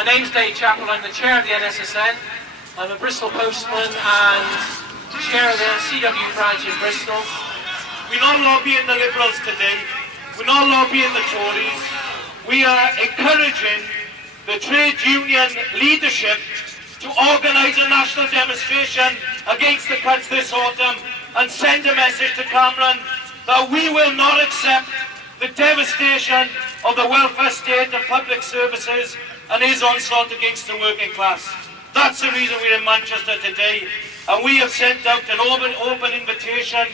My name's Dave Chappell, I'm the chair of the NSSN. I'm a Bristol postman and chair of the CW branch in Bristol. We're not lobbying the Liberals today, we're not lobbying the Tories. We are encouraging the trade union leadership to organise a national demonstration against the cuts this autumn and send a message to Cameron that we will not accept the devastation of the welfare state and public services and his onslaught against the working class. That's the reason we're in Manchester today, and we have sent out an open invitation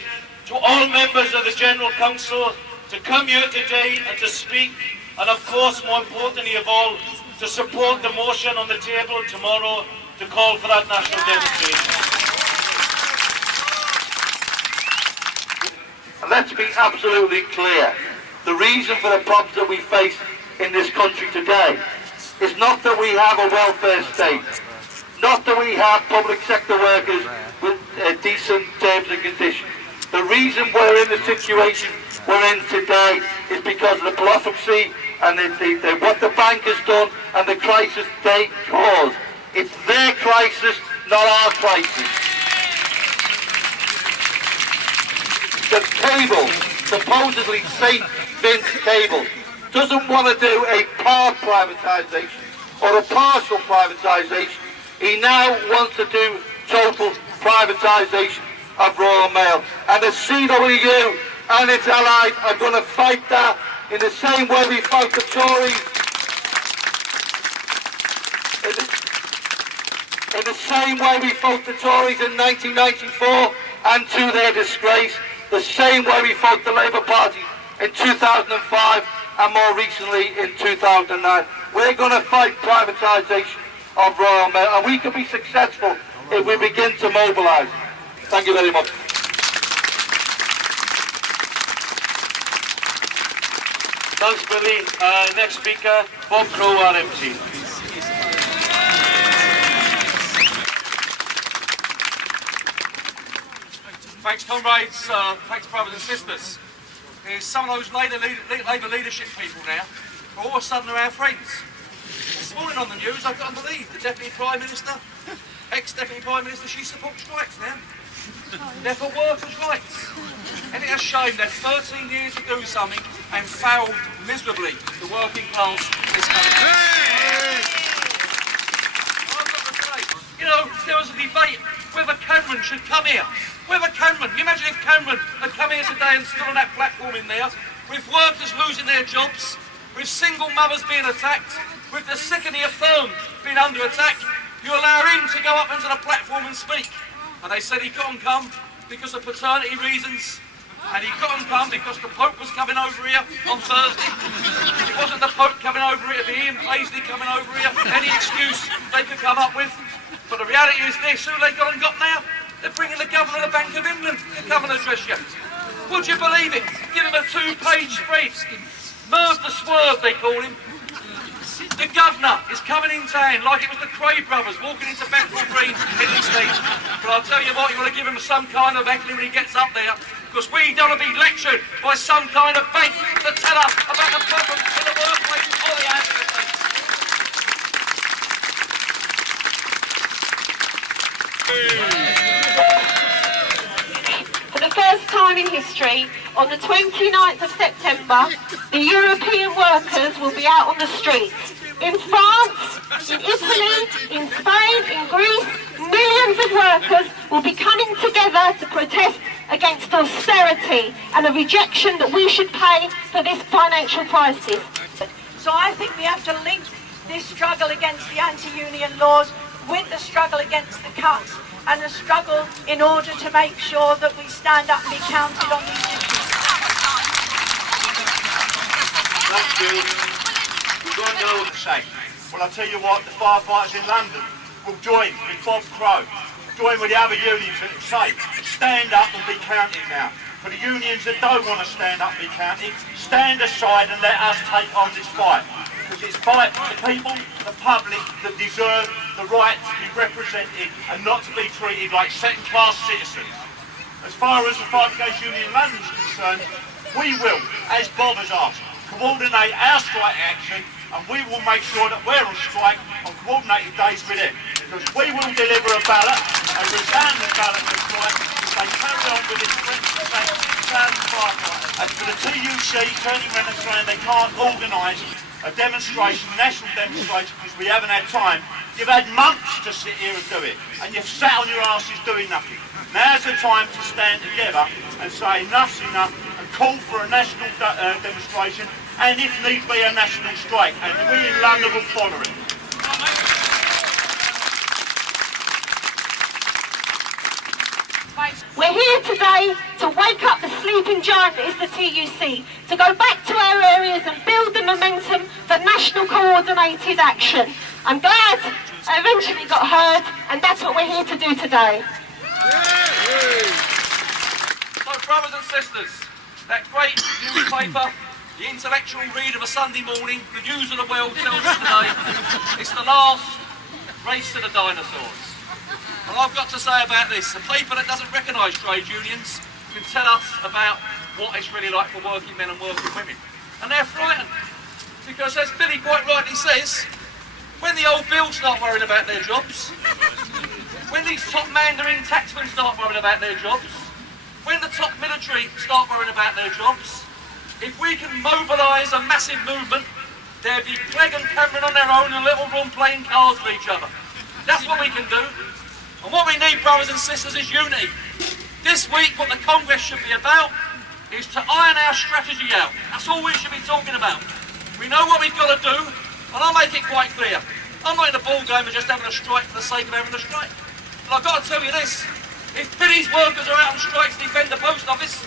to all members of the General Council to come here today and to speak, and of course, more importantly of all, to support the motion on the table tomorrow to call for that national demonstration. And let's be absolutely clear, the reason for the problems that we face in this country today is not that we have a welfare state, not that we have public sector workers with decent terms and conditions. The reason we're in the situation we're in today is because of the bureaucracy and what the bank has done and the crisis they caused. It's their crisis, not our crisis. The cable, supposedly St. Vince Cable, doesn't want to do a part privatisation or a partial privatisation. He now wants to do total privatisation of Royal Mail. And the CWU and its allies are going to fight that in the same way we fought the Tories. In the same way we fought the Tories in 1994 and to their disgrace, the same way we fought the Labour Party in 2005 and more recently in 2009. We're going to fight privatisation of Royal Mail, and we can be successful if we begin to mobilise. Thank you very much. Thanks, Billy. Next speaker, Bob Crow, RMC. Thanks, comrades. Thanks, brothers and sisters. There's some of those Labour leadership people now who all of a sudden are our friends. This morning on the news, I can't believe the Deputy Prime Minister, ex-Deputy Prime Minister, she supports strikes now. They're for workers' rights. And it's a shame that 13 years to do something and failed miserably the working class in this country. I've got to say, you know, there was a debate whether Cameron should come here. Whether Cameron, you imagine if Cameron had come here today and stood on that platform in there, with workers losing their jobs, with single mothers being attacked, with the sick and the infirm being under attack, you allow him to go up onto the platform and speak. And they said he couldn't come because of paternity reasons, and he couldn't come because the Pope was coming over here on Thursday. It wasn't the Pope coming over here, it'd be Ian Paisley coming over here, any excuse they could come up with. But the reality is this, who they got now? They're bringing the Governor of the Bank of England to come and address you. Would you believe it? Give him a 2-page spread. Merv the Swerve, they call him. The Governor is coming in town like it was the Cray brothers walking into Bethnal Green in the States. But I'll tell you what, you want to give him some kind of heckling when he gets up there, because we don't want to be lectured by some kind of bank to tell us about the problems in the workplace or the housing estate. For the first time in history, on the 29th of September, the European workers will be out on the streets. In France, in Italy, in Spain, in Greece, millions of workers will be coming together to protest against austerity and the rejection that we should pay for this financial crisis. So I think we have to link this struggle against the anti-union laws with the struggle against the cuts and the struggle in order to make sure that we stand up and be counted on these issues. Thank you. We're going to know what to say. Well, I'll tell you what, the firefighters in London will join with Bob Crow, join with the other unions that say, stand up and be counted now. For the unions that don't want to stand up and be counted, stand aside and let us take on this fight. Because it's fight for the people, the public, that deserve the right to be represented and not to be treated like second-class citizens. As far as the Fight Against Union London is concerned, we will, as Bob has asked, coordinate our strike action, and we will make sure that we're on strike coordinated days with them. Because we will deliver a ballot, a resounding ballot this time, if they carry on with this 6,000 firefighters. And for the TUC turning around and saying they can't organise a demonstration, national demonstration, because we haven't had time. You've had months to sit here and do it, and you've sat on your asses doing nothing. Now's the time to stand together and say enough's enough and call for a national demonstration, and if need be a national strike, and we in London will follow it. We're here today to wake up the sleeping giant that is the TUC, to go back to our areas and build the momentum for national coordinated action. I'm glad I eventually got heard, and that's what we're here to do today. So, brothers and sisters, that great newspaper, the intellectual read of a Sunday morning, the news of the world tells us today, it's the last race to the dinosaurs. And I've got to say about this, a paper that doesn't recognise trade unions can tell us about what it's really like for working men and working women. And they're frightened, because as Billy quite rightly says, when the old Bills start worrying about their jobs, when these top Mandarin taxmen start worrying about their jobs, when the top military start worrying about their jobs, if we can mobilise a massive movement, there'll be Clegg and Cameron on their own in a little room playing cards with each other. That's what we can do. And what we need, brothers and sisters, is unity. This week, what the Congress should be about is to iron our strategy out. That's all we should be talking about. We know what we've got to do, and I'll make it quite clear. I'm not in the ball game of just having a strike for the sake of having a strike. But I've got to tell you this, if Billy's workers are out on strike to defend the post office,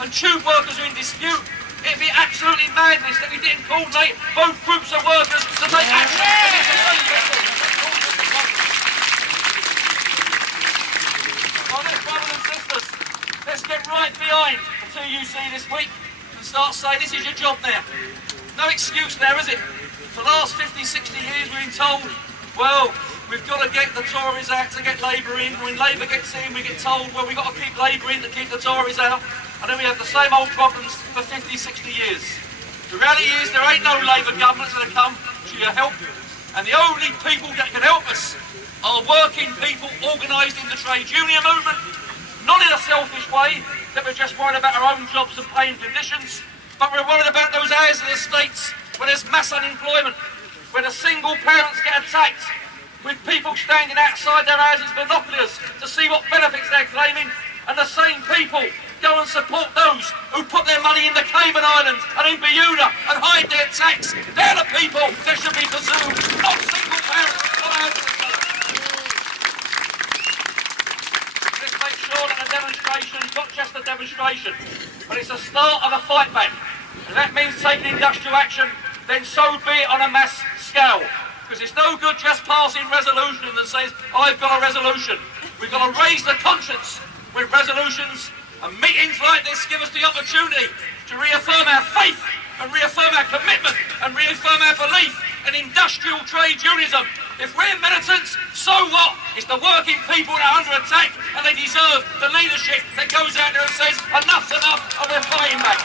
and Tube workers are in dispute, it'd be absolutely madness that we didn't coordinate both groups of workers to take action. Brothers and sisters, let's get right behind the TUC this week and start saying this is your job now. No excuse there, is it? For the last 50, 60 years we've been told, well, we've got to get the Tories out to get Labour in. When Labour gets in, we get told, well, we've got to keep Labour in to keep the Tories out. And then we have the same old problems for 50, 60 years. The reality is there ain't no Labour governments that come to your help. And the only people that can help us are working people organised in the trade union movement, not in a selfish way, that we're just worried about our own jobs and pay and conditions, but we're worried about those areas of the states where there's mass unemployment, where the single parents get attacked, with people standing outside their houses, binoculars, to see what benefits they're claiming, and the same people go and support those who put their money in the Cayman Islands and in Bermuda and hide their tax. They're the people that should be pursued, not single parents. Let's make sure that the demonstration is not just a demonstration, but it's a start of a fight back. And that means taking industrial action, then so be it on a mass scale. Because it's no good just passing resolution that says, I've got a resolution. We've got to raise the conscience with resolutions, and meetings like this give us the opportunity to reaffirm our faith and reaffirm our commitment and reaffirm our belief in industrial trade unionism. If we're militants, so what? It's the working people that are under attack, and they deserve the leadership that goes out there and says, enough's enough, and we're fighting back.